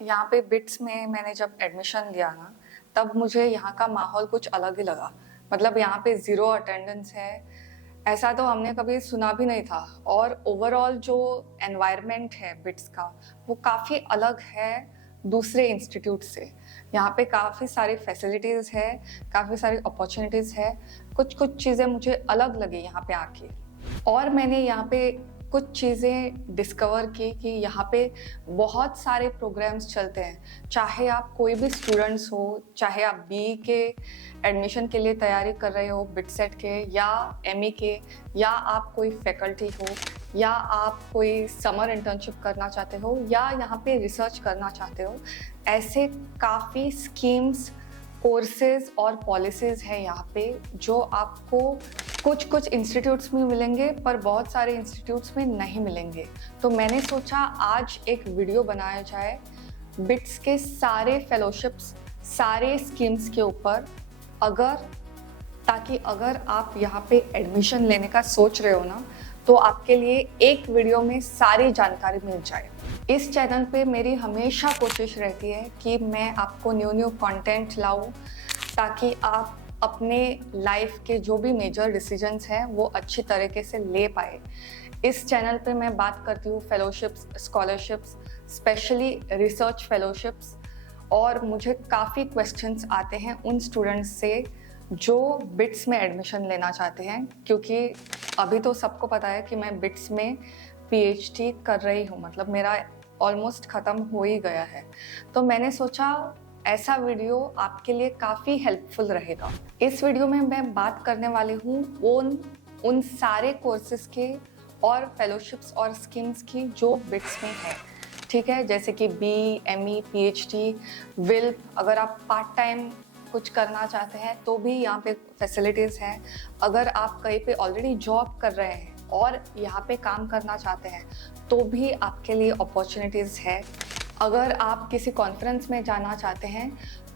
यहाँ पे बिट्स में मैंने जब एडमिशन लिया ना, तब मुझे यहाँ का माहौल कुछ अलग ही लगा। मतलब यहाँ पे ज़ीरो अटेंडेंस है, ऐसा तो हमने कभी सुना भी नहीं था। और ओवरऑल जो एनवायरनमेंट है बिट्स का, वो काफ़ी अलग है दूसरे इंस्टीट्यूट से। यहाँ पे काफ़ी सारी फैसिलिटीज़ है, काफ़ी सारी अपॉर्चुनिटीज़ है। कुछ कुछ चीज़ें मुझे अलग लगी यहाँ पे आके। और मैंने यहाँ पे कुछ चीज़ें डिस्कवर की कि यहाँ पे बहुत सारे प्रोग्राम्स चलते हैं। चाहे आप कोई भी स्टूडेंट्स हो, चाहे आप बीई के एडमिशन के लिए तैयारी कर रहे हो, बिटसेट के या एमई के, या आप कोई फैकल्टी हो, या आप कोई समर इंटर्नशिप करना चाहते हो, या यहाँ पे रिसर्च करना चाहते हो, ऐसे काफ़ी स्कीम्स, कोर्सेज और पॉलिसीज़ हैं यहाँ पे जो आपको कुछ कुछ इंस्टीट्यूट्स में मिलेंगे पर बहुत सारे इंस्टीट्यूट्स में नहीं मिलेंगे। तो मैंने सोचा आज एक वीडियो बनाया जाए बिट्स के सारे फेलोशिप्स, सारे स्कीम्स के ऊपर, ताकि अगर आप यहाँ पे एडमिशन लेने का सोच रहे हो ना, तो आपके लिए एक वीडियो में सारी जानकारी मिल जाए। इस चैनल पे मेरी हमेशा कोशिश रहती है कि मैं आपको न्यू न्यू कंटेंट लाऊं, ताकि आप अपने लाइफ के जो भी मेजर डिसीजंस हैं वो अच्छी तरीके से ले पाए। इस चैनल पे मैं बात करती हूँ fellowships, scholarships, specially research fellowships. और मुझे काफ़ी क्वेश्चंस आते हैं उन स्टूडेंट्स से जो बिट्स में एडमिशन लेना चाहते हैं, क्योंकि अभी तो सबको पता है कि मैं बिट्स में पीएचडी कर रही हूँ। मतलब मेरा ऑलमोस्ट ख़त्म हो ही गया है। तो मैंने सोचा ऐसा वीडियो आपके लिए काफ़ी हेल्पफुल रहेगा। इस वीडियो में मैं बात करने वाली हूँ उन सारे कोर्सेज के और फेलोशिप्स और स्कीम्स की जो बिट्स में है। ठीक है, जैसे कि बी, एमई, पीएचडी, विल्प। अगर आप पार्ट टाइम कुछ करना चाहते हैं तो भी यहाँ पे फैसिलिटीज़ हैं। अगर आप कहीं पे ऑलरेडी जॉब कर रहे हैं और यहाँ पे काम करना चाहते हैं तो भी आपके लिए अपॉर्चुनिटीज़ है। अगर आप किसी कॉन्फ्रेंस में जाना चाहते हैं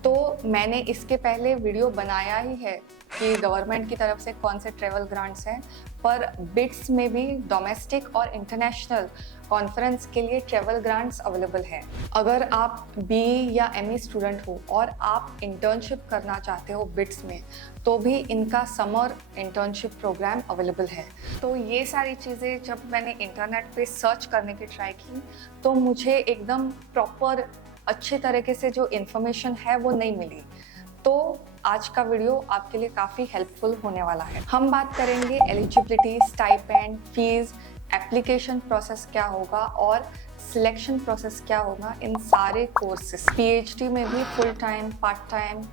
तो मैंने इसके पहले वीडियो बनाया ही है कि गवर्नमेंट की तरफ से कौन से ट्रैवल ग्रांट्स हैं, पर बिट्स में भी डोमेस्टिक और इंटरनेशनल कॉन्फ्रेंस के लिए ट्रैवल ग्रांट्स अवेलेबल हैं। अगर आप बीई या एमई स्टूडेंट हो और आप इंटर्नशिप करना चाहते हो बिट्स में, तो भी इनका समर इंटर्नशिप प्रोग्राम अवेलेबल है। तो ये सारी चीज़ें जब मैंने इंटरनेट पे सर्च करने की ट्राई की तो मुझे एकदम प्रॉपर अच्छे तरीके से जो इन्फॉर्मेशन है वो नहीं मिली। तो आज का वीडियो आपके लिए काफ़ी हेल्पफुल होने वाला है। हम बात करेंगे eligibility, stipend, fees, application process क्या होगा और सिलेक्शन प्रोसेस क्या होगा इन सारे कोर्सेस। पीएचडी में भी full time, part time,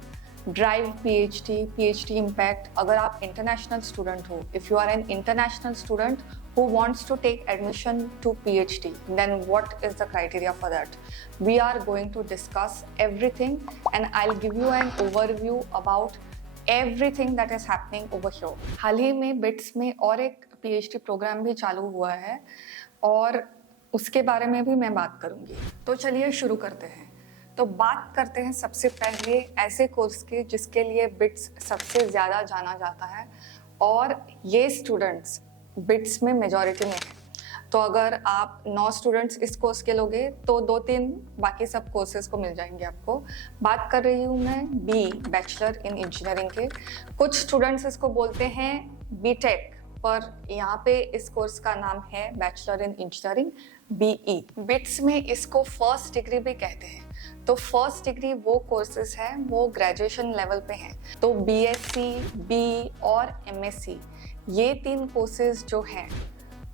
drive PhD, PhD impact. अगर आप इंटरनेशनल स्टूडेंट हो, if you are an international student who wants to take admission to PhD, then what is the criteria for that? We are going to discuss everything and I'll give you an overview about everything that is happening over here. हाल ही में bits में और एक PhD programme भी चालू हुआ है और उसके बारे में भी मैं बात करूंगी। तो चलिए शुरू करते हैं। तो बात करते हैं सबसे पहले ऐसे कोर्स के जिसके लिए बिट्स सबसे ज़्यादा जाना जाता है और ये स्टूडेंट्स बिट्स में मेजॉरिटी में है। तो अगर आप 9 स्टूडेंट्स इस कोर्स के लोगे तो 2-3 बाकी सब कोर्सेज को मिल जाएंगे आपको। बात कर रही हूँ मैं बी, बैचलर इन इंजीनियरिंग के। कुछ स्टूडेंट्स इसको बोलते हैं बीटेक, पर यहाँ पे इस कोर्स का नाम है bachelor in engineering, BE. BITS में इसको फर्स्ट डिग्री भी कहते हैं। तो फर्स्ट डिग्री वो कोर्सेज हैं वो ग्रेजुएशन लेवल पे हैं। तो बीएससी, बी और एमएससी, ये 3 कोर्सेज जो हैं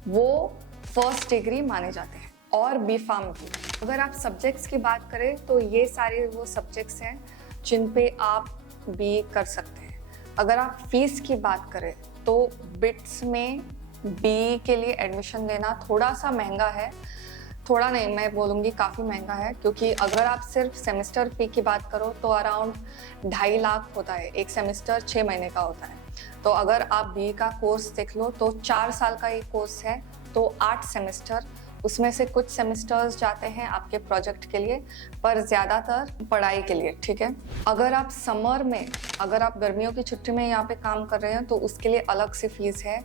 वो फर्स्ट डिग्री माने जाते हैं। और बी फार्म भी। अगर आप सब्जेक्ट्स की बात करें तो ये सारे वो सब्जेक्ट्स हैं जिन पे आप बी कर सकते हैं। अगर आप फीस की बात करें तो बिट्स में बी के लिए एडमिशन लेना थोड़ा सा महंगा है। थोड़ा नहीं, मैं बोलूँगी काफ़ी महंगा है, क्योंकि अगर आप सिर्फ सेमेस्टर फी की बात करो तो अराउंड 2.5 लाख होता है। एक सेमेस्टर 6 महीने का होता है। तो अगर आप बी का कोर्स देख लो तो 4 साल का ये कोर्स है, तो 8 सेमेस्टर, उसमें से कुछ सेमेस्टर्स जाते हैं आपके प्रोजेक्ट के लिए, पर ज़्यादातर पढ़ाई के लिए। ठीक है, अगर आप समर में, अगर आप गर्मियों की छुट्टी में यहाँ पे काम कर रहे हैं तो उसके लिए अलग से फीस है।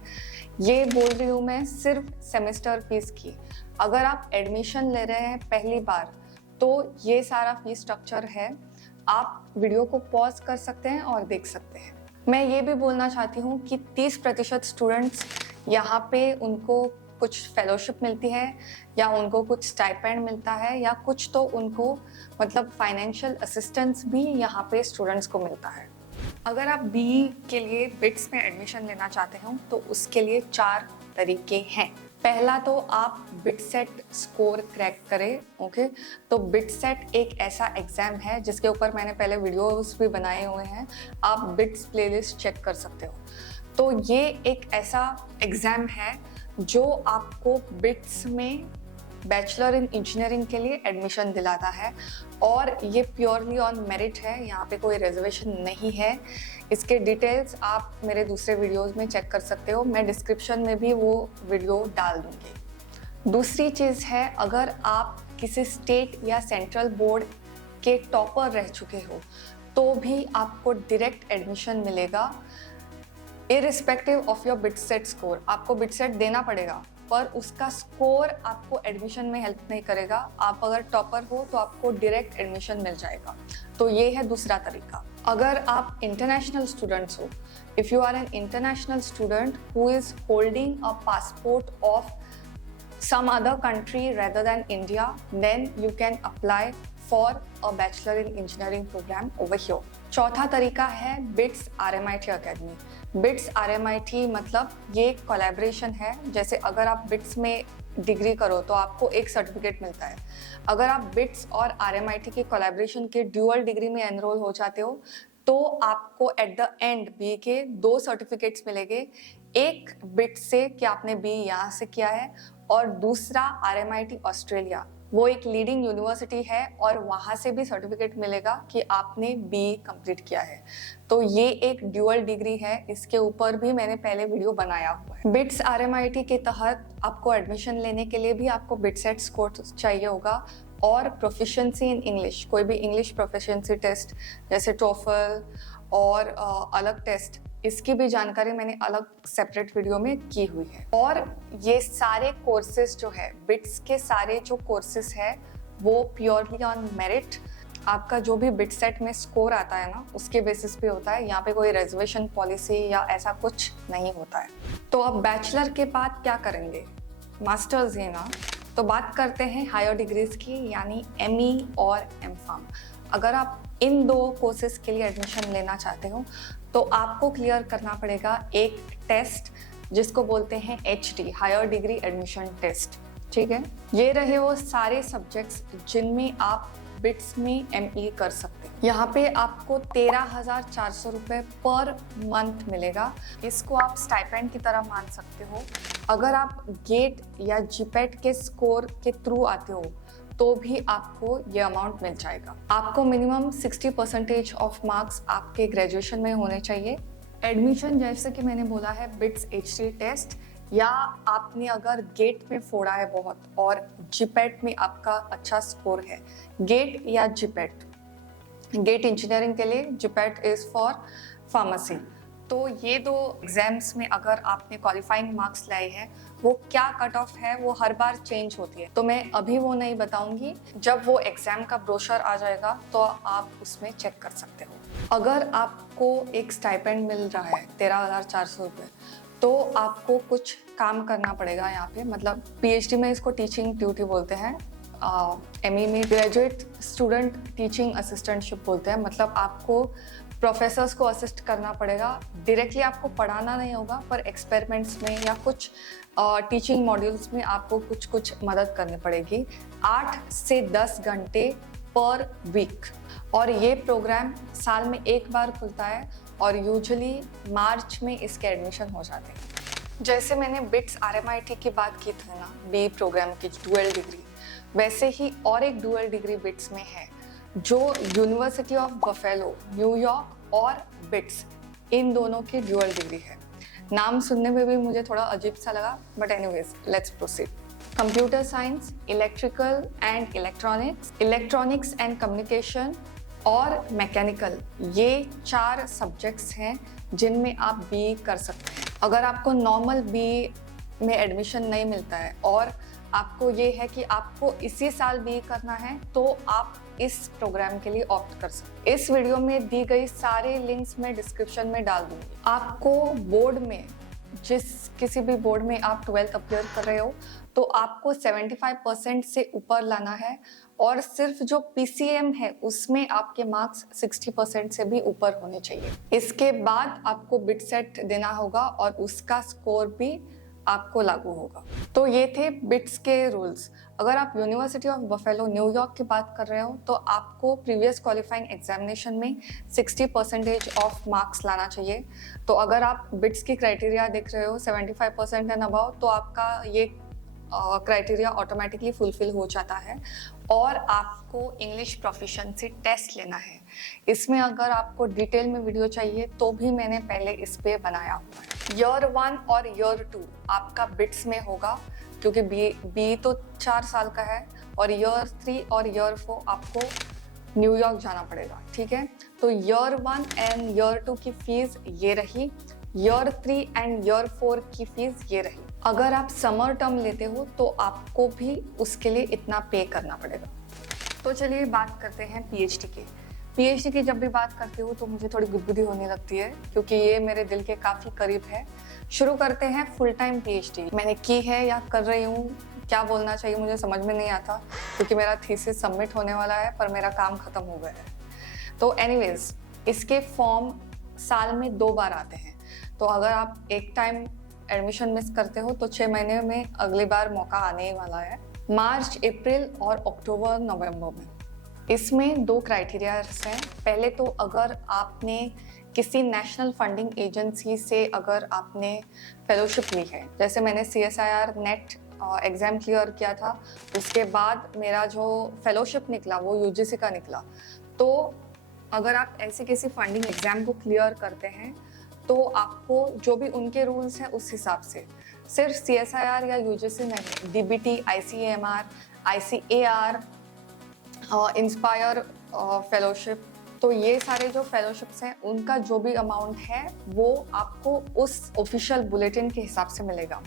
ये बोल रही हूँ मैं सिर्फ सेमेस्टर फीस की। अगर आप एडमिशन ले रहे हैं पहली बार तो ये सारा फीस स्ट्रक्चर है, आप वीडियो को पॉज कर सकते हैं और देख सकते हैं। मैं ये भी बोलना चाहती हूँ कि 30% स्टूडेंट्स यहाँ पे उनको कुछ फेलोशिप मिलती है या उनको कुछ स्टाइपेंड मिलता है या कुछ तो उनको मतलब फाइनेंशियल असिस्टेंस भी यहाँ पे स्टूडेंट्स को मिलता है। अगर आप बीई के लिए बिट्स में एडमिशन लेना चाहते हो तो उसके लिए 4 तरीके हैं। पहला तो आप बिटसेट स्कोर क्रैक करें। ओके, तो बिटसेट एक ऐसा एग्जाम है जिसके ऊपर मैंने पहले वीडियोस भी बनाए हुए हैं, आप बिट्स प्लेलिस्ट चेक कर सकते हो। तो ये एक ऐसा एग्जाम है जो आपको बिट्स में बैचलर इन इंजीनियरिंग के लिए एडमिशन दिलाता है और ये प्योरली ऑन मेरिट है, यहाँ पे कोई रिजर्वेशन नहीं है। इसके डिटेल्स आप मेरे दूसरे वीडियोस में चेक कर सकते हो, मैं डिस्क्रिप्शन में भी वो वीडियो डाल दूँगी। दूसरी चीज़ है, अगर आप किसी स्टेट या सेंट्रल बोर्ड के टॉपर रह चुके हो तो भी आपको डायरेक्ट एडमिशन मिलेगा irrespective of your BITSAT score. आपको बिटसेट देना पड़ेगा पर उसका स्कोर आपको एडमिशन में हेल्प नहीं करेगा। आप अगर टॉपर हो तो आपको डायरेक्ट एडमिशन मिल जाएगा। तो ये है दूसरा तरीका। अगर आप इंटरनेशनल स्टूडेंट्स हो, if you are an international student who is holding a passport of some other country rather than India, then you can apply for a Bachelor in Engineering program over here. चौथा तरीका है BITS RMIT Academy. BITS RMIT मतलब ये collaboration है। जैसे अगर आप BITS में डिग्री करो तो आपको एक सर्टिफिकेट मिलता है। अगर आप BITS और RMIT की कोलैबोरेशन के ड्यूअल डिग्री में एनरोल हो जाते हो तो आपको एट द एंड बी के 2 सर्टिफिकेट्स मिलेंगे। एक बिट से कि आपने बी यहाँ से किया है और दूसरा RMIT ऑस्ट्रेलिया, वो एक लीडिंग यूनिवर्सिटी है और वहाँ से भी सर्टिफिकेट मिलेगा कि आपने बी कंप्लीट किया है। तो ये एक ड्यूअल डिग्री है, इसके ऊपर भी मैंने पहले वीडियो बनाया हुआ है। बिट्स RMIT के तहत आपको एडमिशन लेने के लिए भी आपको बिटसेट स्कोर चाहिए होगा और प्रोफिशिएंसी इन इंग्लिश, कोई भी इंग्लिश प्रोफिशिएंसी टेस्ट जैसे टोफल और अलग टेस्ट, इसकी भी जानकारी मैंने अलग सेपरेट वीडियो में की हुई है। और ये सारे कोर्सेज जो है, बिट्स के सारे जो कोर्सेज है वो प्योरली ऑन मेरिट। आपका जो भी बिटसेट में स्कोर आता है ना उसके बेसिस पे होता है, यहाँ पे कोई रिजर्वेशन पॉलिसी या ऐसा कुछ नहीं होता है। तो अब बैचलर के बाद क्या करेंगे, मास्टर्स है ना, तो बात करते हैं हायर डिग्रीज की, यानी ME और MPharm। अगर आप इन 2 कोर्सेज के लिए एडमिशन लेना चाहते हो तो आपको क्लियर करना पड़ेगा एक टेस्ट जिसको बोलते हैं HD, higher degree admission test. ठीक है, ये रहे वो सारे सब्जेक्ट्स जिनमें आप बिट्स में ME कर सकते हैं। यहाँ पे आपको 13,400 रुपये पर मंथ मिलेगा। इसको आप स्टाइपेंड की तरह मान सकते हो। अगर आप गेट या जीपेट के स्कोर के थ्रू आते हो तो भी आपको ये अमाउंट मिल जाएगा। आपको मिनिमम 60% ऑफ मार्क्स आपके ग्रेजुएशन में होने चाहिए। एडमिशन जैसे कि मैंने बोला है बिट्स HD टेस्ट, या आपने अगर गेट में फोड़ा है बहुत और जीपेट में आपका अच्छा स्कोर है, गेट या जीपेट, गेट इंजीनियरिंग के लिए, जीपेट इज फॉर फार्मेसी। तो ये 2 एग्जाम्स में अगर आपने क्वालिफाइंग मार्क्स लाए हैं, वो क्या कट ऑफ है वो हर बार चेंज होती है, तो मैं अभी वो नहीं बताऊंगी। जब वो एग्जाम का ब्रोशर आ जाएगा तो आप उसमें चेक कर सकते हो। अगर आपको एक स्टाइपेंड मिल रहा है 13,400 रुपये, तो आपको कुछ काम करना पड़ेगा यहाँ पे। मतलब PhD में इसको टीचिंग ड्यूटी बोलते हैं, ME में ग्रेजुएट स्टूडेंट टीचिंग असिस्टेंटशिप बोलते हैं। मतलब आपको प्रोफेसर्स को असिस्ट करना पड़ेगा। डायरेक्टली आपको पढ़ाना नहीं होगा पर एक्सपेरिमेंट्स में या कुछ टीचिंग मॉड्यूल्स में आपको कुछ मदद करनी पड़ेगी। 8 से 10 घंटे पर वीक, और ये प्रोग्राम साल में एक बार खुलता है और यूजुअली मार्च में इसके एडमिशन हो जाते हैं। जैसे मैंने बिट्स RMIT की बात की थी ना, BE प्रोग्राम की डुअल डिग्री, वैसे ही और एक डुअल डिग्री बिट्स में है जो यूनिवर्सिटी ऑफ बफेलो, न्यूयॉर्क और बिट्स, इन दोनों की डुअल डिग्री है। नाम सुनने में भी मुझे थोड़ा अजीब सा लगा, but anyways let's proceed. Computer science, electrical and electronics, electronics and communication और मैकेनिकल, ये 4 सब्जेक्ट्स हैं जिनमें आप BE कर सकते हैं। अगर आपको नॉर्मल BE में एडमिशन नहीं मिलता है और आपको ये है कि आपको इसी साल बीई करना है तो आप इस प्रोग्राम के लिए ऑप्ट कर सकते हैं। इस वीडियो में दी गई सारे लिंक्स मैं डिस्क्रिप्शन में डाल दूंगी। आपको बोर्ड में, किसी भी बोर्ड में आप 12th अपीयर कर रहे हो तो आपको 75% से ऊपर लाना है, और सिर्फ जो PCM है उसमें आपके मार्क्स 60% से भी ऊपर होने चाहिए। इसके बाद आपको बिट सेट देना होगा और उसका स्कोर भी आपको लागू होगा। तो ये थे बिट्स के रूल्स। अगर आप यूनिवर्सिटी ऑफ बफेलो न्यूयॉर्क की बात कर रहे हो तो आपको प्रीवियस क्वालिफाइंग एग्जामिनेशन में 60% ऑफ मार्क्स लाना चाहिए। तो अगर आप बिट्स की क्राइटेरिया देख रहे हो 75% एंड अबव, तो आपका ये क्राइटेरिया ऑटोमेटिकली फुलफिल हो जाता है। और आपको इंग्लिश प्रोफिशिएंसी टेस्ट लेना है। इसमें अगर आपको डिटेल में वीडियो चाहिए तो भी मैंने पहले इस पे बनाया हुआ है। ईयर 1 और ईयर 2 आपका बिट्स में होगा, क्योंकि बी तो 4 साल का है, और ईयर 3 और ईयर 4 आपको न्यूयॉर्क जाना पड़ेगा। ठीक है, तो ईयर 1 एंड ईयर 2 की फीस ये रही, ईयर 3 एंड ईयर 4 की फीस ये रही। अगर आप समर टर्म लेते हो तो आपको भी उसके लिए इतना पे करना पड़ेगा। तो चलिए बात करते हैं पीएचडी की। पीएचडी की जब भी बात करती हूँ तो मुझे थोड़ी गुदगुदी होने लगती है, क्योंकि ये मेरे दिल के काफ़ी करीब है। शुरू करते हैं फुल टाइम पीएचडी। मैंने की है या कर रही हूँ, क्या बोलना चाहिए मुझे समझ में नहीं आता, क्योंकि मेरा थीसिस सबमिट होने वाला है पर मेरा काम ख़त्म हो गया है। तो एनीवेज, इसके फॉर्म साल में 2 बार आते हैं। तो अगर आप एक टाइम एडमिशन मिस करते हो तो 6 महीने में अगली बार मौका आने ही वाला है, मार्च, अप्रैल और अक्टूबर, नवंबर में। इसमें 2 क्राइटेरियाज हैं। पहले तो अगर आपने किसी नेशनल फंडिंग एजेंसी से अगर आपने फेलोशिप ली है, जैसे मैंने CSIR नेट एग्ज़ाम क्लियर किया था, उसके बाद मेरा जो फेलोशिप निकला वो UGC का निकला। तो अगर आप ऐसे किसी फंडिंग एग्ज़ाम को क्लियर करते हैं तो आपको जो भी उनके रूल्स हैं उस हिसाब से, सिर्फ CSIR या UGC नहीं, DBT, ICMR, ICAR, inspire fellowship, तो ये सारे जो फेलोशिप्स हैं उनका जो भी अमाउंट है वो आपको उस ऑफिशियल बुलेटिन के हिसाब से मिलेगा।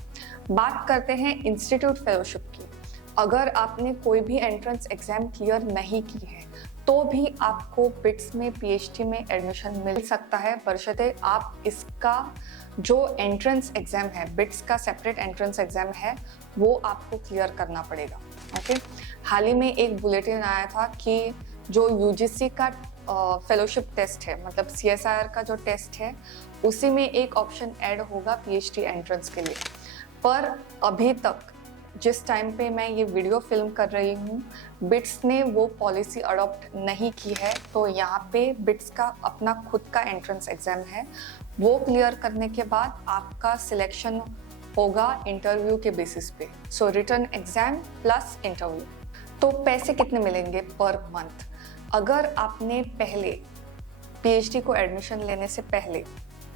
बात करते हैं इंस्टीट्यूट फेलोशिप की। अगर आपने कोई भी एंट्रेंस एग्जाम क्लियर नहीं की है तो भी आपको बिट्स में पीएचडी में एडमिशन मिल सकता है, बशर्ते आप इसका जो एंट्रेंस एग्जाम है, बिट्स का सेपरेट एंट्रेंस एग्जाम है, वो आपको क्लियर करना पड़ेगा। ओके, हाल ही में एक बुलेटिन आया था कि जो यूजीसी का फेलोशिप टेस्ट है, मतलब CSIR का जो टेस्ट है, उसी में एक ऑप्शन ऐड होगा पीएचडी एंट्रेंस के लिए। पर अभी तक जिस टाइम पे मैं ये वीडियो फिल्म कर रही हूँ, बिट्स ने वो पॉलिसी अडॉप्ट नहीं की है। तो यहाँ पे बिट्स का अपना खुद का एंट्रेंस एग्जाम है, वो क्लियर करने के बाद आपका सिलेक्शन होगा इंटरव्यू के बेसिस पे। सो रिटन एग्जाम प्लस इंटरव्यू। तो पैसे कितने मिलेंगे पर मंथ? अगर आपने पहले पीएचडी को एडमिशन लेने से पहले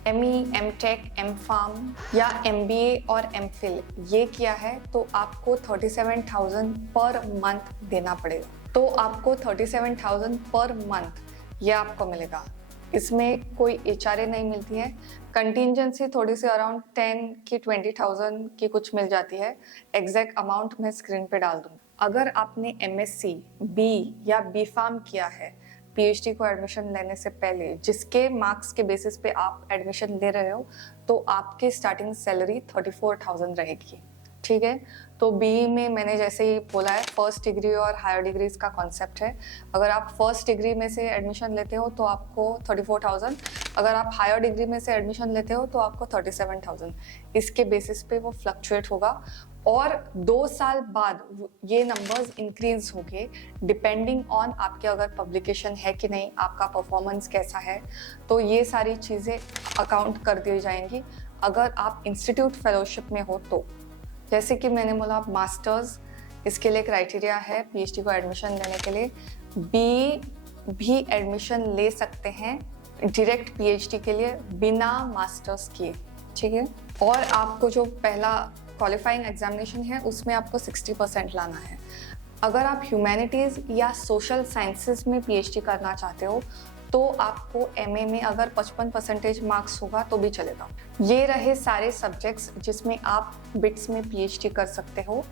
ME, MTech, MPharm या MBA और MPhil ये किया है तो आपको 37,000 पर मंथ देना पड़ेगा। तो आपको 37,000 पर मंथ ये आपको मिलेगा। इसमें कोई HRA नहीं मिलती है। कंटिजेंसी थोड़ी सी अराउंड 10 की 20,000 की कुछ मिल जाती है। एग्जैक्ट अमाउंट मैं स्क्रीन पे डाल दूँगी। अगर आपने MSc, B या B.Pharm किया है पीएचडी को एडमिशन लेने से पहले, जिसके मार्क्स के बेसिस पे आप एडमिशन ले रहे हो, तो आपकी स्टार्टिंग सैलरी 34,000 रहेगी। ठीक है, तो BE में मैंने जैसे ही बोला है, फर्स्ट डिग्री और हायर डिग्रीज का कॉन्सेप्ट है। अगर आप फर्स्ट डिग्री में से एडमिशन लेते हो तो आपको 34,000, अगर आप हायर डिग्री में से एडमिशन लेते हो तो आपको 37,000। इसके बेसिस पे वो फ्लक्चुएट होगा और 2 साल बाद ये नंबर्स इंक्रीज होंगे डिपेंडिंग ऑन आपके अगर पब्लिकेशन है कि नहीं, आपका परफॉर्मेंस कैसा है। तो ये सारी चीज़ें अकाउंट कर दी जाएंगी अगर आप इंस्टीट्यूट फेलोशिप में हो तो। जैसे कि मैंने बोला, मास्टर्स इसके लिए क्राइटेरिया है पीएचडी को एडमिशन लेने के लिए। BE भी एडमिशन ले सकते हैं डायरेक्ट पीएचडी के लिए बिना मास्टर्स किए। ठीक है, और आपको जो पहला क्वालिफाइंग एग्जामिनेशन है उसमें आपको 60% लाना है। अगर आप ह्यूमैनिटीज़ या सोशल साइंसेज में पीएचडी करना चाहते हो तो आपको MA में अगर 55% मार्क्स होगा तो भी चलेगा। ये रहे सारे सब्जेक्ट्स जिसमें आप बिट्स में पीएचडी कर सकते हो।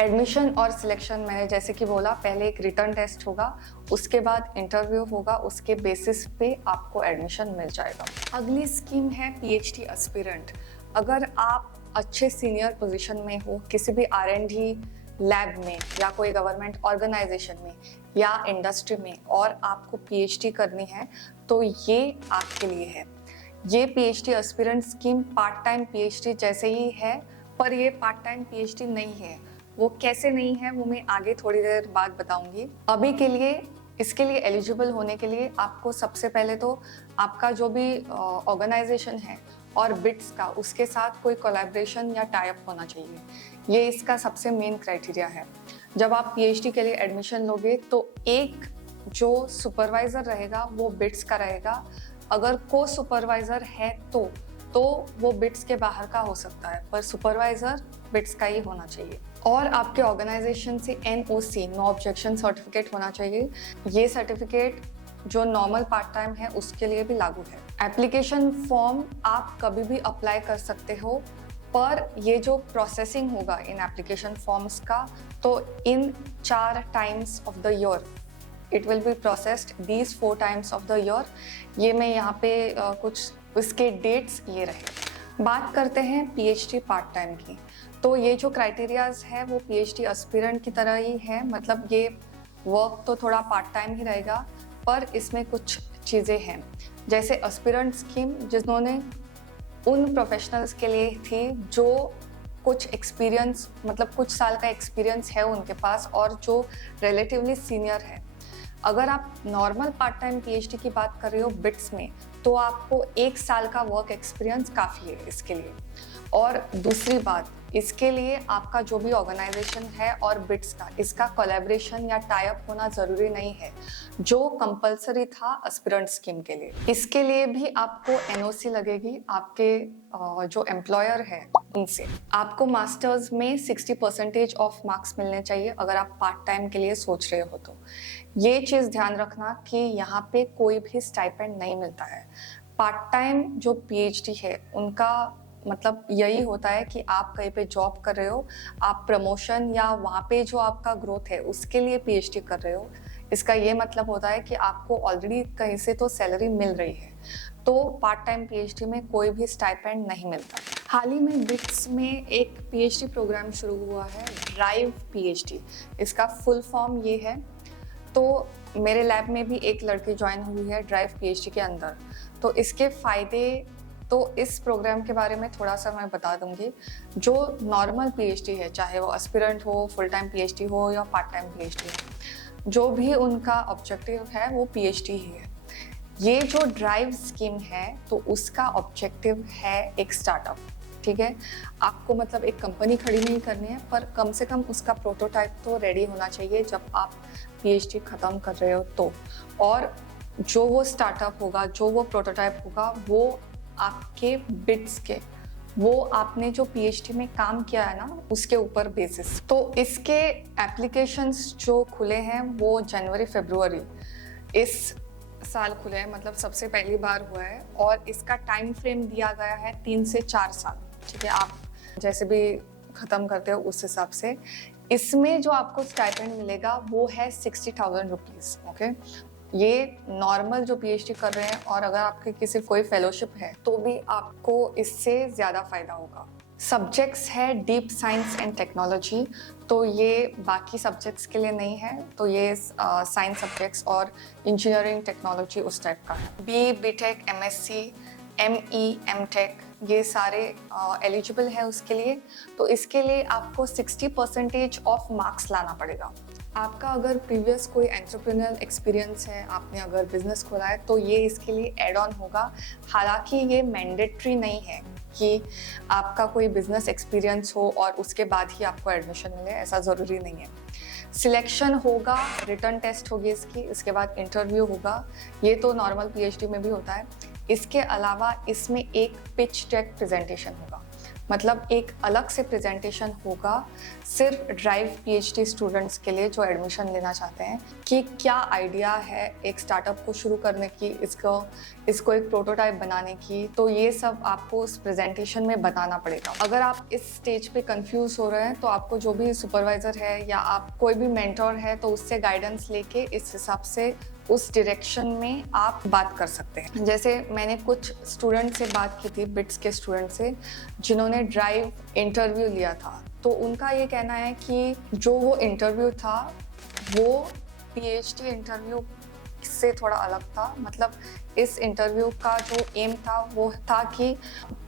एडमिशन और सिलेक्शन मैंने जैसे कि बोला, पहले एक रिटर्न टेस्ट होगा, उसके बाद इंटरव्यू होगा, उसके बेसिस पे आपको एडमिशन मिल जाएगा। अगली स्कीम है पीएचडी एस्पिरेंट। अगर आप अच्छे सीनियर पोजीशन में हो किसी भी R&D लैब में या कोई गवर्नमेंट ऑर्गेनाइजेशन में या इंडस्ट्री में और आपको पीएचडी करनी है तो ये आपके लिए है। ये PhD aspirant scheme part time PhD जैसे ही है, पर ये पार्ट टाइम पीएचडी नहीं है। वो कैसे नहीं है वो मैं आगे थोड़ी देर बाद बताऊंगी। अभी के लिए इसके लिए एलिजिबल होने के लिए आपको सबसे पहले तो आपका जो भी ऑर्गेनाइजेशन है और बिट्स का उसके साथ कोई कोलैबोरेशन या टाई अप होना चाहिए। ये इसका सबसे मेन क्राइटेरिया है। जब आप पीएचडी के लिए एडमिशन लोगे तो एक जो सुपरवाइजर रहेगा वो बिट्स का रहेगा। अगर को सुपरवाइजर है तो वो बिट्स के बाहर का हो सकता है, पर सुपरवाइजर बिट्स का ही होना चाहिए। और आपके ऑर्गेनाइजेशन से NOC नो ऑब्जेक्शन सर्टिफिकेट होना चाहिए। ये सर्टिफिकेट जो नॉर्मल पार्ट टाइम है उसके लिए भी लागू है। एप्लीकेशन फॉर्म आप कभी भी अप्लाई कर सकते हो, पर ये जो प्रोसेसिंग होगा इन एप्लीकेशन फॉर्म्स का, तो इन 4 times of the year it will be processed, these 4 times of the year. ये मैं यहाँ पे कुछ इसके डेट्स ये रहे। बात करते हैं पीएचडी पार्ट टाइम की। तो ये जो क्राइटेरियाज है वो पीएचडी एस्पिरेंट की तरह ही है, मतलब ये वर्क तो थोड़ा पार्ट टाइम ही रहेगा, पर इसमें कुछ चीज़ें हैं। जैसे एस्पिरेंट स्कीम जिन्होंने उन प्रोफेशनल्स के लिए थी जो कुछ एक्सपीरियंस, मतलब कुछ साल का एक्सपीरियंस है उनके पास और जो रिलेटिवली सीनियर है। अगर आप नॉर्मल पार्ट टाइम पीएचडी की बात कर रहे हो बिट्स में, तो आपको 1 साल का वर्क एक्सपीरियंस काफ़ी है इसके लिए। और दूसरी बात, इसके लिए आपका जो भी ऑर्गेनाइजेशन है और बिट्स का, इसका कोलैबोरेशन या टाई अप होना ज़रूरी नहीं है, जो कंपलसरी था एस्पिरेंट स्कीम के लिए। इसके लिए भी आपको NOC लगेगी आपके जो एम्प्लॉयर है उनसे। आपको मास्टर्स में 60% ऑफ मार्क्स मिलने चाहिए अगर आप पार्ट टाइम के लिए सोच रहे हो तो। ये चीज़ ध्यान रखना कि यहाँ पे कोई भी स्टाइपेंड नहीं मिलता है। पार्ट टाइम जो पीएचडी है उनका मतलब यही होता है कि आप कहीं पे जॉब कर रहे हो, आप प्रमोशन या वहाँ पे जो आपका ग्रोथ है उसके लिए पीएचडी कर रहे हो। इसका ये मतलब होता है कि आपको ऑलरेडी कहीं से तो सैलरी मिल रही है। तो पार्ट टाइम पीएचडी में कोई भी स्टाइपेंड नहीं मिलता। हाल ही में बिट्स में एक पीएचडी प्रोग्राम शुरू हुआ है, ड्राइव पीएचडी। इसका फुल फॉर्म ये है। तो मेरे लैब में भी एक लड़की ज्वाइन हुई है ड्राइव पीएचडी के अंदर। तो इसके फ़ायदे, तो इस प्रोग्राम के बारे में थोड़ा सा मैं बता दूंगी। जो नॉर्मल पीएचडी है, चाहे वो एस्पिरेंट हो, फुल टाइम पीएचडी हो या पार्ट टाइम पीएचडी हो, जो भी उनका ऑब्जेक्टिव है वो पीएचडी ही है। ये जो ड्राइव स्कीम है तो उसका ऑब्जेक्टिव है एक स्टार्टअप, ठीक है। आपको मतलब एक कंपनी खड़ी नहीं करनी है, पर कम से कम उसका प्रोटोटाइप तो रेडी होना चाहिए जब आप पीएचडी ख़त्म कर रहे हो तो। और जो वो स्टार्टअप होगा, जो वो प्रोटोटाइप होगा, वो आपके बिट्स के, वो आपने जो पीएचडी में काम किया है ना उसके ऊपर बेसिस। तो इसके एप्लीकेशंस जो खुले हैं वो जनवरी-फरवरी इस साल खुले हैं, मतलब सबसे पहली बार हुआ है। और इसका टाइम फ्रेम दिया गया है 3 से 4 साल, ठीक है। आप जैसे भी ख़त्म करते हो उस हिसाब से। इसमें जो आपको स्टाइपेंड मिलेगा वो है 60,000 रुपीज़, ओके। ये नॉर्मल जो पीएचडी कर रहे हैं, और अगर आपके किसी कोई फेलोशिप है तो भी आपको इससे ज़्यादा फ़ायदा होगा। सब्जेक्ट्स है डीप साइंस एंड टेक्नोलॉजी। तो ये बाकी सब्जेक्ट्स के लिए नहीं है, तो ये साइंस सब्जेक्ट्स और इंजीनियरिंग टेक्नोलॉजी उस टाइप का है। BTech, MSc, ME, MTech ये सारे एलिजिबल है उसके लिए। तो इसके लिए आपको 60% ऑफ मार्क्स लाना पड़ेगा। आपका अगर प्रीवियस कोई एंटरप्रेन्योरल एक्सपीरियंस है, आपने अगर बिजनेस खोला है, तो ये इसके लिए एड ऑन होगा। हालांकि ये मैंडेटरी नहीं है कि आपका कोई बिजनेस एक्सपीरियंस हो और उसके बाद ही आपको एडमिशन मिले, ऐसा ज़रूरी नहीं है। सिलेक्शन होगा, रिटर्न टेस्ट होगी इसके बाद इंटरव्यू होगा। ये तो नॉर्मल पीएचडी में भी होता है। इसके अलावा इसमें एक पिच डेक प्रेजेंटेशन होगा। मतलब एक अलग से प्रेजेंटेशन होगा सिर्फ ड्राइव पीएचडी स्टूडेंट्स के लिए जो एडमिशन लेना चाहते हैं कि क्या आइडिया है एक स्टार्टअप को शुरू करने की, इसको एक प्रोटोटाइप बनाने की। तो ये सब आपको उस प्रेजेंटेशन में बताना पड़ेगा। अगर आप इस स्टेज पे कंफ्यूज हो रहे हैं तो आपको जो भी सुपरवाइजर है या आप कोई भी मेंटोर है तो उससे गाइडेंस लेके इस हिसाब से उस डायरेक्शन में आप बात कर सकते हैं। जैसे मैंने कुछ स्टूडेंट से बात की थी, बिट्स के स्टूडेंट से, जिन्होंने ड्राइव इंटरव्यू लिया था। तो उनका ये कहना है कि जो वो इंटरव्यू था वो पीएचडी इंटरव्यू से थोड़ा अलग था। मतलब इस इंटरव्यू का जो एम था वो था कि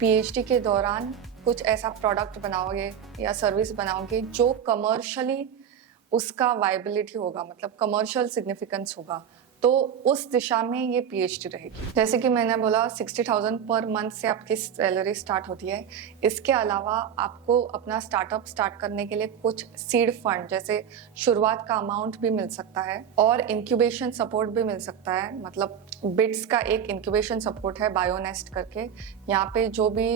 पीएचडी के दौरान कुछ ऐसा प्रोडक्ट बनाओगे या सर्विस बनाओगे जो कमर्शियली उसका वायबिलिटी होगा, मतलब कमर्शियल सिग्निफिकेंस होगा। तो उस दिशा में ये पीएचडी रहेगी। जैसे कि मैंने बोला 60,000 पर मंथ से आपकी सैलरी स्टार्ट होती है। इसके अलावा आपको अपना स्टार्टअप स्टार्ट करने के लिए कुछ सीड फंड जैसे शुरुआत का अमाउंट भी मिल सकता है और इंक्यूबेशन सपोर्ट भी मिल सकता है। मतलब बिट्स का एक इंक्यूबेशन सपोर्ट है बायोनेस्ट करके। यहाँ पे जो भी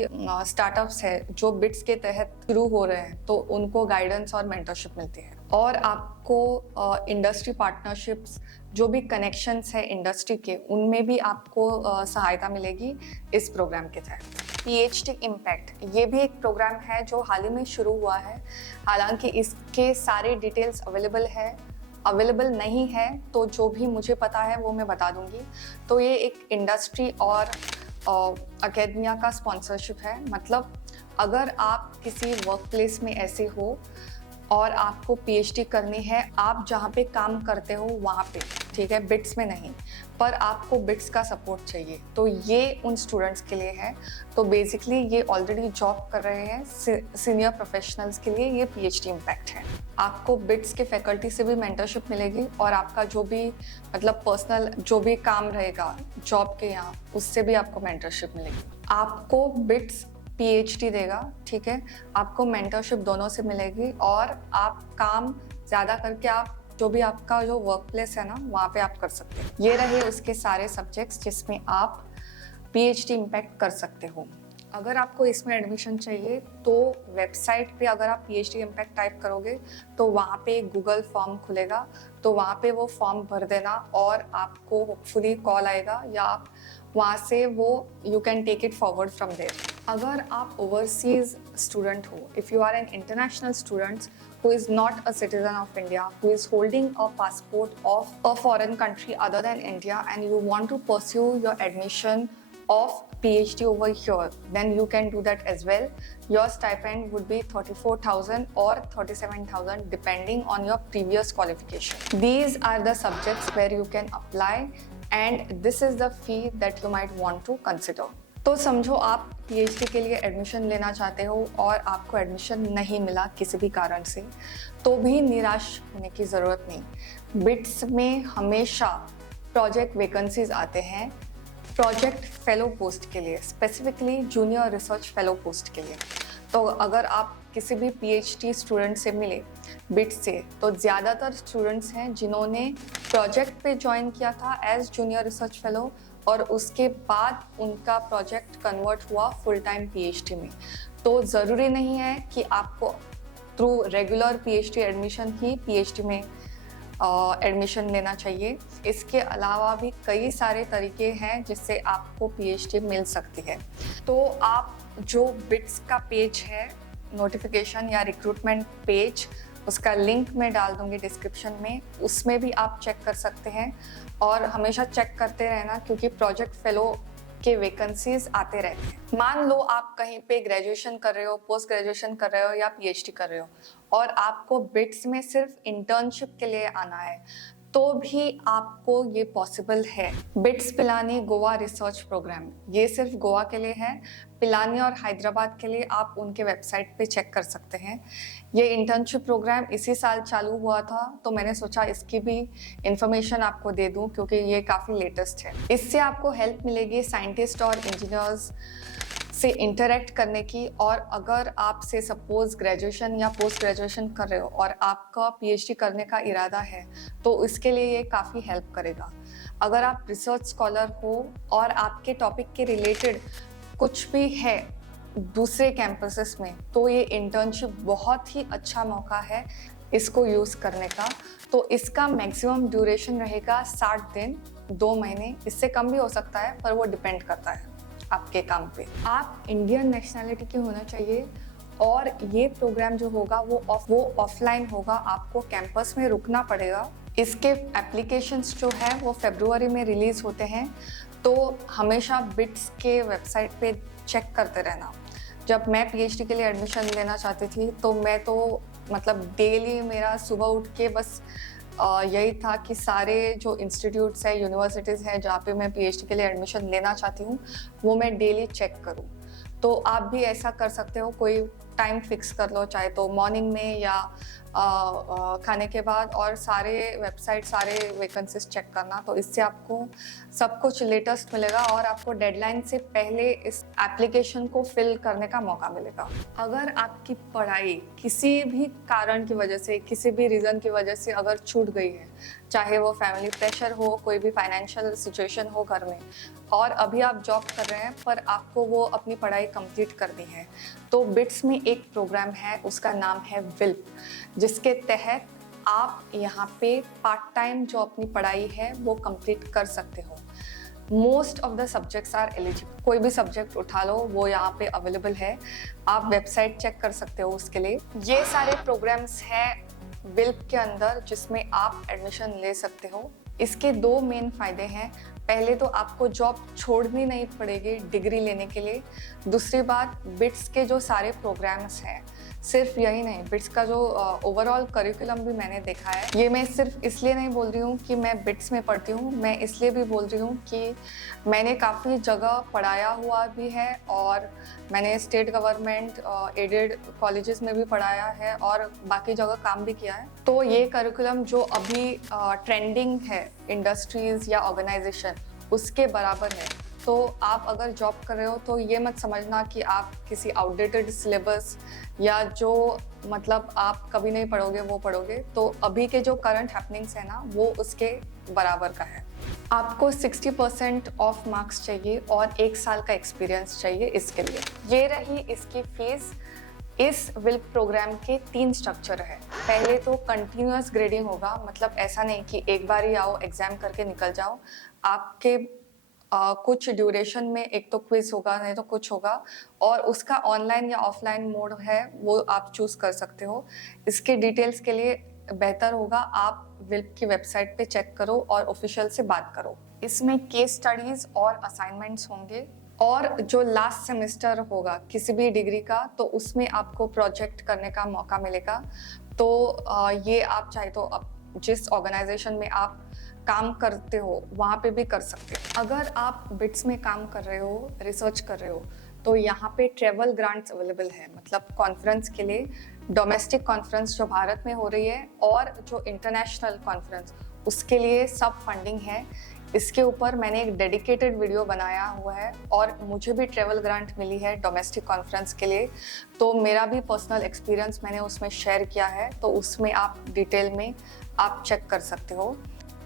स्टार्टअप्स है जो बिट्स के तहत शुरू हो रहे हैं तो उनको गाइडेंस और मेंटरशिप मिलती है। और आपको इंडस्ट्री पार्टनरशिप्स, जो भी कनेक्शंस है इंडस्ट्री के, उनमें भी आपको सहायता मिलेगी इस प्रोग्राम के तहत। पीएचडी इम्पैक्ट, ये भी एक प्रोग्राम है जो हाल ही में शुरू हुआ है। हालांकि इसके सारे डिटेल्स अवेलेबल नहीं है, तो जो भी मुझे पता है वो मैं बता दूंगी। तो ये एक इंडस्ट्री और अकेडमिया का स्पॉन्सरशिप है। मतलब अगर आप किसी वर्क प्लेस में ऐसे हो और आपको पीएचडी करनी है, आप जहाँ पे काम करते हो वहाँ पे, ठीक है, बिट्स में नहीं, पर आपको बिट्स का सपोर्ट चाहिए, तो ये उन स्टूडेंट्स के लिए है। तो बेसिकली ये ऑलरेडी जॉब कर रहे हैं सीनियर प्रोफेशनल्स के लिए ये पीएचडी इम्पैक्ट है। आपको बिट्स के फैकल्टी से भी मेंटरशिप मिलेगी और आपका जो भी मतलब पर्सनल जो भी काम रहेगा जॉब के यहाँ, उससे भी आपको मेंटरशिप मिलेगी। आपको बिट्स पीएचडी देगा, ठीक है, आपको मेंटरशिप दोनों से मिलेगी और आप काम ज़्यादा करके आप जो भी आपका जो वर्क प्लेस है ना वहाँ पे आप कर सकते हैं। ये रहे उसके सारे सब्जेक्ट्स जिसमें आप पीएचडी इम्पैक्ट कर सकते हो। अगर आपको इसमें एडमिशन चाहिए तो वेबसाइट पे अगर आप पीएचडी इम्पैक्ट टाइप करोगे तो वहाँ पे एक गूगल फॉर्म खुलेगा, तो वहाँ पे वो फॉर्म भर देना और आपको होपफुली कॉल आएगा या आप वहाँ से वो you can take it forward from there. अगर आप ओवरसीज स्टूडेंट हो, if you are an international student who is not a citizen of India, who is holding a passport of a foreign country other than India, and you want to pursue your admission of PhD over here, then you can do that as well. Your stipend would be 34,000 or 37,000 depending on your previous qualification. These are the subjects where you can apply, and this is the fee that you might want to consider. तो समझो आप PhD के लिए admission लेना चाहते हो और आपको एडमिशन नहीं मिला किसी भी कारण से, तो भी निराश होने की ज़रूरत नहीं। बिट्स में हमेशा प्रोजेक्ट वैकेंसीज आते हैं प्रोजेक्ट फेलो पोस्ट के लिए, specifically junior research fellow post के लिए। तो अगर आप किसी भी पीएचडी स्टूडेंट से मिले बिट्स से, तो ज़्यादातर स्टूडेंट्स हैं जिन्होंने प्रोजेक्ट पे ज्वाइन किया था एज जूनियर रिसर्च फेलो और उसके बाद उनका प्रोजेक्ट कन्वर्ट हुआ फुल टाइम पीएचडी में। तो ज़रूरी नहीं है कि आपको थ्रू रेगुलर पीएचडी एडमिशन ही पीएचडी में एडमिशन लेना चाहिए। इसके अलावा भी कई सारे तरीके हैं जिससे आपको पीएचडी मिल सकती है। तो आप जो बिट्स का पेज है, नोटिफिकेशन या रिक्रूटमेंट पेज, उसका लिंक मैं डाल दूंगी डिस्क्रिप्शन में, उसमें भी आप चेक कर सकते हैं। और हमेशा चेक करते रहना क्योंकि प्रोजेक्ट फेलो के वैकेंसीज आते रहते हैं। मान लो आप कहीं पे ग्रेजुएशन कर रहे हो, पोस्ट ग्रेजुएशन कर रहे हो या पीएचडी कर रहे हो और आपको बिट्स में सिर्फ इंटर्नशिप के लिए आना है, तो भी आपको ये पॉसिबल है। बिट्स पिलानी गोवा रिसर्च प्रोग्राम, ये सिर्फ गोवा के लिए है। पिलानी और हैदराबाद के लिए आप उनके वेबसाइट पे चेक कर सकते हैं। ये इंटर्नशिप प्रोग्राम इसी साल चालू हुआ था, तो मैंने सोचा इसकी भी इंफॉर्मेशन आपको दे दूं क्योंकि ये काफ़ी लेटेस्ट है। इससे आपको हेल्प मिलेगी साइंटिस्ट और इंजीनियर्स से इंटरेक्ट करने की। और अगर आप से सपोज ग्रेजुएशन या पोस्ट ग्रेजुएशन कर रहे हो और आपका पीएचडी करने का इरादा है, तो इसके लिए ये काफ़ी हेल्प करेगा। अगर आप रिसर्च स्कॉलर हो और आपके टॉपिक के रिलेटेड कुछ भी है दूसरे कैंपसेस में, तो ये इंटर्नशिप बहुत ही अच्छा मौका है इसको यूज़ करने का। तो इसका मैक्सिमम ड्यूरेशन रहेगा 60 दिन, 2 महीने, इससे कम भी हो सकता है, पर वो डिपेंड करता है आपके काम पे। आप इंडियन नेशनैलिटी के होना चाहिए और ये प्रोग्राम जो होगा वो ऑफलाइन होगा, आपको कैंपस में रुकना पड़ेगा। इसके एप्लीकेशंस जो है वो फरवरी में रिलीज़ होते हैं, तो हमेशा बिट्स के वेबसाइट पे चेक करते रहना। जब मैं पीएचडी के लिए एडमिशन लेना चाहती थी तो मैं तो मतलब डेली मेरा सुबह उठ के बस यही था कि सारे जो इंस्टीट्यूट्स है, यूनिवर्सिटीज़ हैं जहाँ पे मैं पीएचडी के लिए एडमिशन लेना चाहती हूँ, वो मैं डेली चेक करूँ। तो आप भी ऐसा कर सकते हो, कोई टाइम फिक्स कर लो, चाहे तो मॉर्निंग में या खाने के बाद, और सारे वेबसाइट, सारे वैकेंसीज चेक करना। तो इससे आपको सब कुछ लेटेस्ट मिलेगा और आपको डेडलाइन से पहले इस एप्लीकेशन को फिल करने का मौका मिलेगा। अगर आपकी पढ़ाई किसी भी कारण की वजह से, किसी भी रीज़न की वजह से अगर छूट गई है, चाहे वो फैमिली प्रेशर हो, कोई भी फाइनेंशियल सिचुएशन हो घर में, और अभी आप जॉब कर रहे हैं पर आपको वो अपनी पढ़ाई कंप्लीट करनी है, तो बिट्स में एक प्रोग्राम है, उसका नाम है विल्प, जिसके तहत आप यहाँ पे पार्ट टाइम जो अपनी पढ़ाई है वो कंप्लीट कर सकते हो। Most of the subjects are eligible, कोई भी सब्जेक्ट उठा लो वो यहाँ पे अवेलेबल है, आप वेबसाइट चेक कर सकते हो उसके लिए। ये सारे प्रोग्राम्स हैं विल्प के अंदर जिसमें आप एडमिशन ले सकते हो। इसके 2 मेन फ़ायदे हैं। पहले तो आपको जॉब छोड़नी नहीं पड़ेगी डिग्री लेने के लिए। दूसरी बात, बिट्स के जो सारे प्रोग्राम्स हैं, सिर्फ यही नहीं, बिट्स का जो ओवरऑल करिकुलम भी मैंने देखा है। ये मैं सिर्फ इसलिए नहीं बोल रही हूँ कि मैं बिट्स में पढ़ती हूँ, मैं इसलिए भी बोल रही हूँ कि मैंने काफ़ी जगह पढ़ाया हुआ भी है और मैंने स्टेट गवर्नमेंट एडेड कॉलेजेस में भी पढ़ाया है और बाकी जगह काम भी किया है। तो ये करिकुलम जो अभी ट्रेंडिंग है इंडस्ट्रीज़ या ऑर्गेनाइजेशन, उसके बराबर है। तो आप अगर जॉब कर रहे हो तो ये मत समझना कि आप किसी आउटडेटेड सिलेबस या जो मतलब आप कभी नहीं पढ़ोगे वो पढ़ोगे। तो अभी के जो करंट हैपनिंग्स है ना, वो उसके बराबर का है। आपको 60% ऑफ मार्क्स चाहिए और 1 साल का एक्सपीरियंस चाहिए इसके लिए। ये रही इसकी फीस। इस विल्प प्रोग्राम के 3 स्ट्रक्चर है। पहले तो कंटिन्यूअस ग्रेडिंग होगा, मतलब ऐसा नहीं कि एक बार ही आओ एग्जाम करके निकल जाओ। आपके कुछ ड्यूरेशन में एक तो क्विज होगा, नहीं तो कुछ होगा, और उसका ऑनलाइन या ऑफलाइन मोड है, वो आप चूज कर सकते हो। इसके डिटेल्स के लिए बेहतर होगा आप विल्प की वेबसाइट पे चेक करो और ऑफिशियल से बात करो। इसमें केस स्टडीज और असाइनमेंट्स होंगे, और जो लास्ट सेमेस्टर होगा किसी भी डिग्री का, तो उसमें आपको प्रोजेक्ट करने का मौका मिलेगा। तो ये आप चाहे तो जिस ऑर्गेनाइजेशन में आप काम करते हो वहाँ पे भी कर सकते हो। अगर आप बिट्स में काम कर रहे हो, रिसर्च कर रहे हो, तो यहाँ पे ट्रेवल ग्रांट्स अवेलेबल है, मतलब कॉन्फ्रेंस के लिए, डोमेस्टिक कॉन्फ्रेंस जो भारत में हो रही है और जो इंटरनेशनल कॉन्फ्रेंस, उसके लिए सब फंडिंग है। इसके ऊपर मैंने एक डेडिकेटेड वीडियो बनाया हुआ है और मुझे भी ट्रेवल ग्रांट मिली है डोमेस्टिक कॉन्फ्रेंस के लिए, तो मेरा भी पर्सनल एक्सपीरियंस मैंने उसमें शेयर किया है, तो उसमें आप डिटेल में आप चेक कर सकते हो।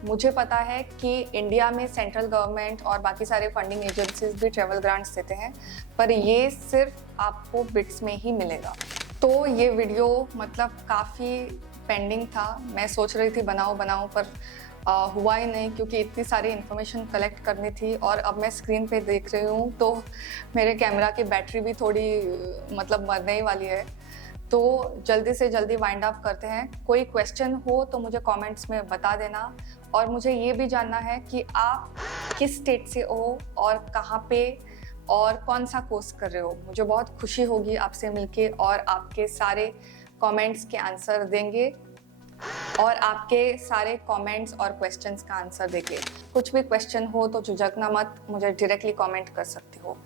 मुझे पता है कि इंडिया में सेंट्रल गवर्नमेंट और बाकी सारे फंडिंग एजेंसीज भी ट्रेवल ग्रांट्स देते हैं, पर ये सिर्फ आपको बिट्स में ही मिलेगा। तो ये वीडियो मतलब काफ़ी पेंडिंग था, मैं सोच रही थी बनाऊं पर हुआ ही नहीं, क्योंकि इतनी सारी इन्फॉर्मेशन कलेक्ट करनी थी। और अब मैं स्क्रीन पे देख रही हूँ तो मेरे कैमरा की बैटरी भी थोड़ी मतलब मरने ही वाली है। तो जल्दी से जल्दी वाइंड अप करते हैं। कोई क्वेश्चन हो तो मुझे कमेंट्स में बता देना, और मुझे ये भी जानना है कि आप किस स्टेट से हो और कहाँ पे और कौन सा कोर्स कर रहे हो। मुझे बहुत खुशी होगी आपसे मिलके, और आपके सारे कमेंट्स के आंसर देंगे और आपके सारे कमेंट्स और क्वेश्चंस का आंसर देंगे। कुछ भी क्वेश्चन हो तो झिझकना मत, मुझे डायरेक्टली कमेंट कर सकते हो।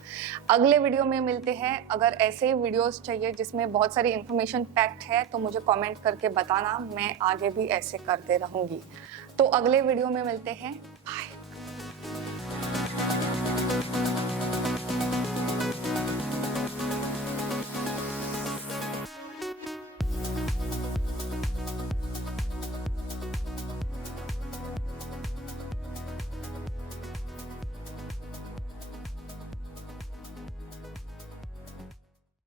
अगले वीडियो में मिलते हैं। अगर ऐसे ही वीडियोस चाहिए जिसमें बहुत सारी इन्फॉर्मेशन पैक्ड है तो मुझे कमेंट करके बताना, मैं आगे भी ऐसे करते रहूँगी। तो अगले वीडियो में मिलते हैं। बाय।